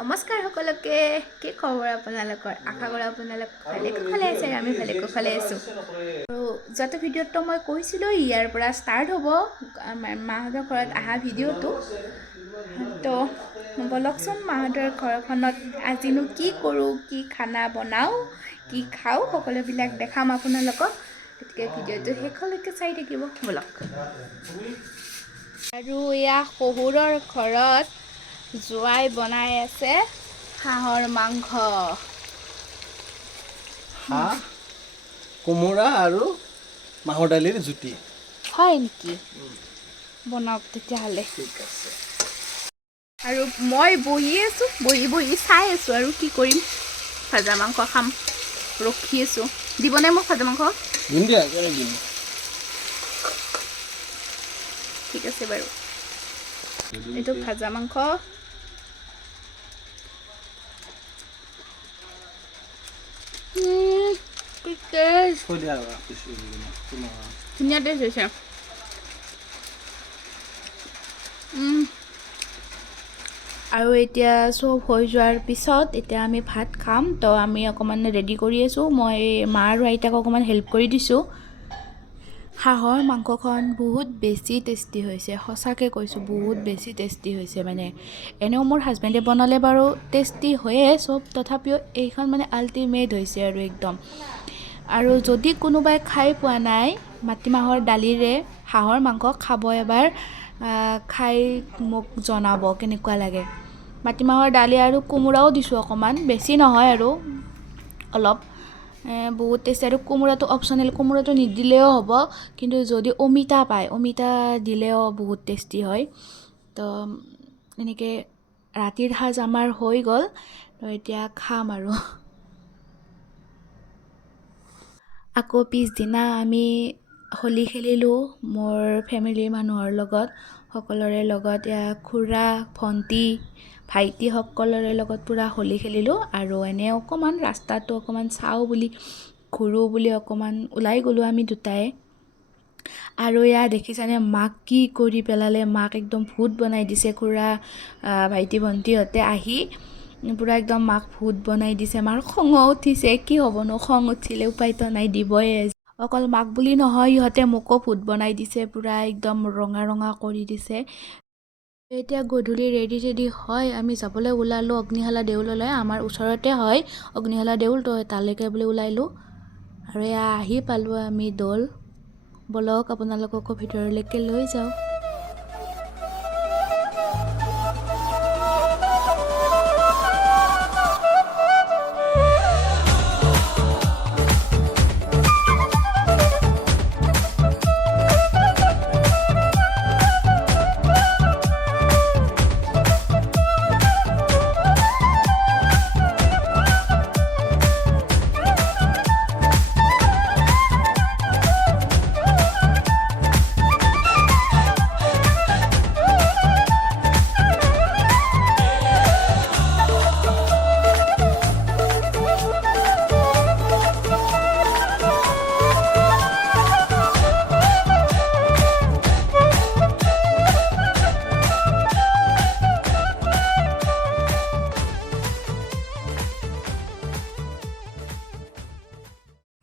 নমস্কাৰ সকলোকে কি খবৰ আপোনালোকৰ আশা কৰোঁ আপোনালোক ভালে কুশলে আছে আমি ভালে কুশলে আছোঁ আৰু যোৱা ভিডিঅ'টো মই কৈছিলোঁ ইয়াৰ পৰা ষ্টাৰ্ট হ'ব মাহঁতৰ ঘৰত অহা ভিডিঅ'টো তো বলকচোন মাহঁতৰ ঘৰখনত আজিনো কি কৰোঁ কি খানা বনাওঁ কি খাওঁ সকলোবিলাক দেখাম আপোনালোকক গতিকে ভিডিঅ'টো শেষলৈকে চাই থাকিব বলক আৰু এয়া শহুৰৰ ঘৰত জোৱাই বনাই আছে হাঁহৰ মাংস হাঁহ কোমোৰা আৰু মাহৰ দালিৰ জুতি হয় নেকি বনাওক তেতিয়াহ'লে ঠিক আছে আৰু মই বহি আছোঁ বহি চাই আছোঁ আৰু কি কৰিম ভাজা মাংস খাম ৰখি আছোঁ দিবনে মোক ভাজা মাংস দিম দিয়া কেনে দিম ঠিক আছে বাৰু এইটো ভাজা মাংস ধুনীয়া টেষ্ট হৈছে আৰু এতিয়া চব হৈ যোৱাৰ পিছত এতিয়া আমি ভাত খাম তো আমি অকণমান ৰেডি কৰি আছোঁ মই মা আৰু আইতাক অকণমান হেল্প কৰি দিছোঁ হাঁহৰ মাংসখন বহুত বেছি টেষ্টি হৈছে সঁচাকৈ কৈছোঁ বহুত বেছি টেষ্টি হৈছে মানে এনেও মোৰ হাজবেণ্ডে বনালে বাৰু টেষ্টি হয়ে চব তথাপিও এইখন মানে আল্টিমেট হৈছে আৰু একদম আৰু যদি কোনোবাই খাই পোৱা নাই মাটিমাহৰ দালিৰে হাঁহৰ মাংস খাব এবাৰ খাই মোক জনাব কেনেকুৱা লাগে মাটিমাহৰ দালি আৰু কোমোৰাও দিছোঁ অকণমান বেছি নহয় আৰু অলপ বহুত টেষ্টি আৰু কোমোৰাটো অপশ্যনেল কোমোৰাটো নিদিলেও হ'ব কিন্তু যদি অমিতা পায় অমিতা দিলেও বহুত টেষ্টি হয় তো এনেকৈ ৰাতিৰ সাজ আমাৰ হৈ গ'ল তো এতিয়া খাম আৰু আকৌ পিছদিনা আমি হোলী খেলিলোঁ মোৰ ফেমিলিৰ মানুহৰ লগত সকলোৰে লগত খুৰা ভণ্টি ভাইটি সকলোৰে লগত পূৰা হোলী খেলিলোঁ আৰু এনে অকণমান ৰাস্তাটো অকণমান চাওঁ বুলি ঘূৰোঁ বুলি অকণমান ওলাই গ'লোঁ আমি দুটাই আৰু এয়া দেখিছানে মাক কি কৰি পেলালে মাক একদম ভূত বনাই দিছে খুৰা ভাইটি ভণ্টিহঁতে আহি পূৰা একদম মাক ভূত বনাই দিছে মাৰ খঙো উঠিছে কি হ'বনো খং উঠিলে উপায়তো নাই দিবই অকল মাক বুলি নহয় ইহঁতে মোকো ভূত বনাই দিছে পূৰা একদম ৰঙা ৰঙা কৰি দিছে এতিয়া গধূলি ৰেডি হয় আমি যাবলৈ ওলালোঁ অগ্নিশালা দেউললৈ আমাৰ ওচৰতে হয় অগ্নিশালা দেউল তো তালৈকে বুলি ওলালোঁ আৰু এয়া আহি পালোঁ আমি দৌল বলক আপোনালোককো ভিতৰলৈকে লৈ যাওঁ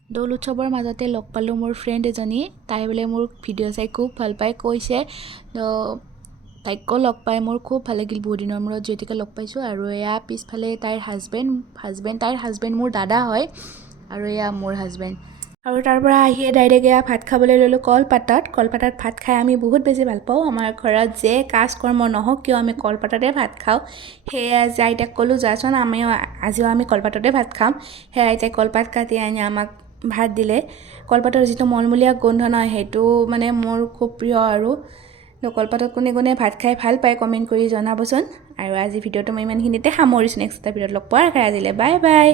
দৌল উৎসৱৰ মাজতে লগ পালোঁ মোৰ ফ্ৰেণ্ড এজনী তাই বোলে মোৰ ভিডিঅ' চাই খুব ভাল পায় কৈছে তো তাইকো লগ পাই মোৰ খুব ভাল লাগিল বহুত দিনৰ মূৰত যিহেতুকে লগ পাইছোঁ আৰু এয়া পিছফালে তাইৰ তাইৰ হাজবেণ্ড মোৰ দাদা হয় আৰু এয়া মোৰ হাজবেণ্ড আৰু তাৰ পৰা আহিয়ে ডাইৰেক্ট এয়া ভাত খাবলৈ ল'লোঁ কলপাতত ভাত খাই আমি বহুত বেছি ভাল পাওঁ আমাৰ ঘৰত যে কাজ কৰ্ম নহওক কিয় আমি কলপাততে ভাত খাওঁ সেয়ে আজি আইতাক ক'লোঁ যাচোন আজিও আমি কলপাততে ভাত খাম সেয়ে আইতাই কলপাত কাটি আনি আমাক ভাত দিলে কলপাতৰ যিটো মলমলীয়া গোন্ধ নহয় সেইটো মানে মোৰ খুব প্ৰিয় আৰু কলপাতত কোনে কোনে ভাত খাই ভাল পায় কমেণ্ট কৰি জনাবচোন আৰু আজি ভিডিঅ'টো মই ইমানখিনিতে সামৰিছোঁ নেক্সট এটা ভিডিঅ'ত লগ পোৱাৰ আশা আজিলৈ বাই বাই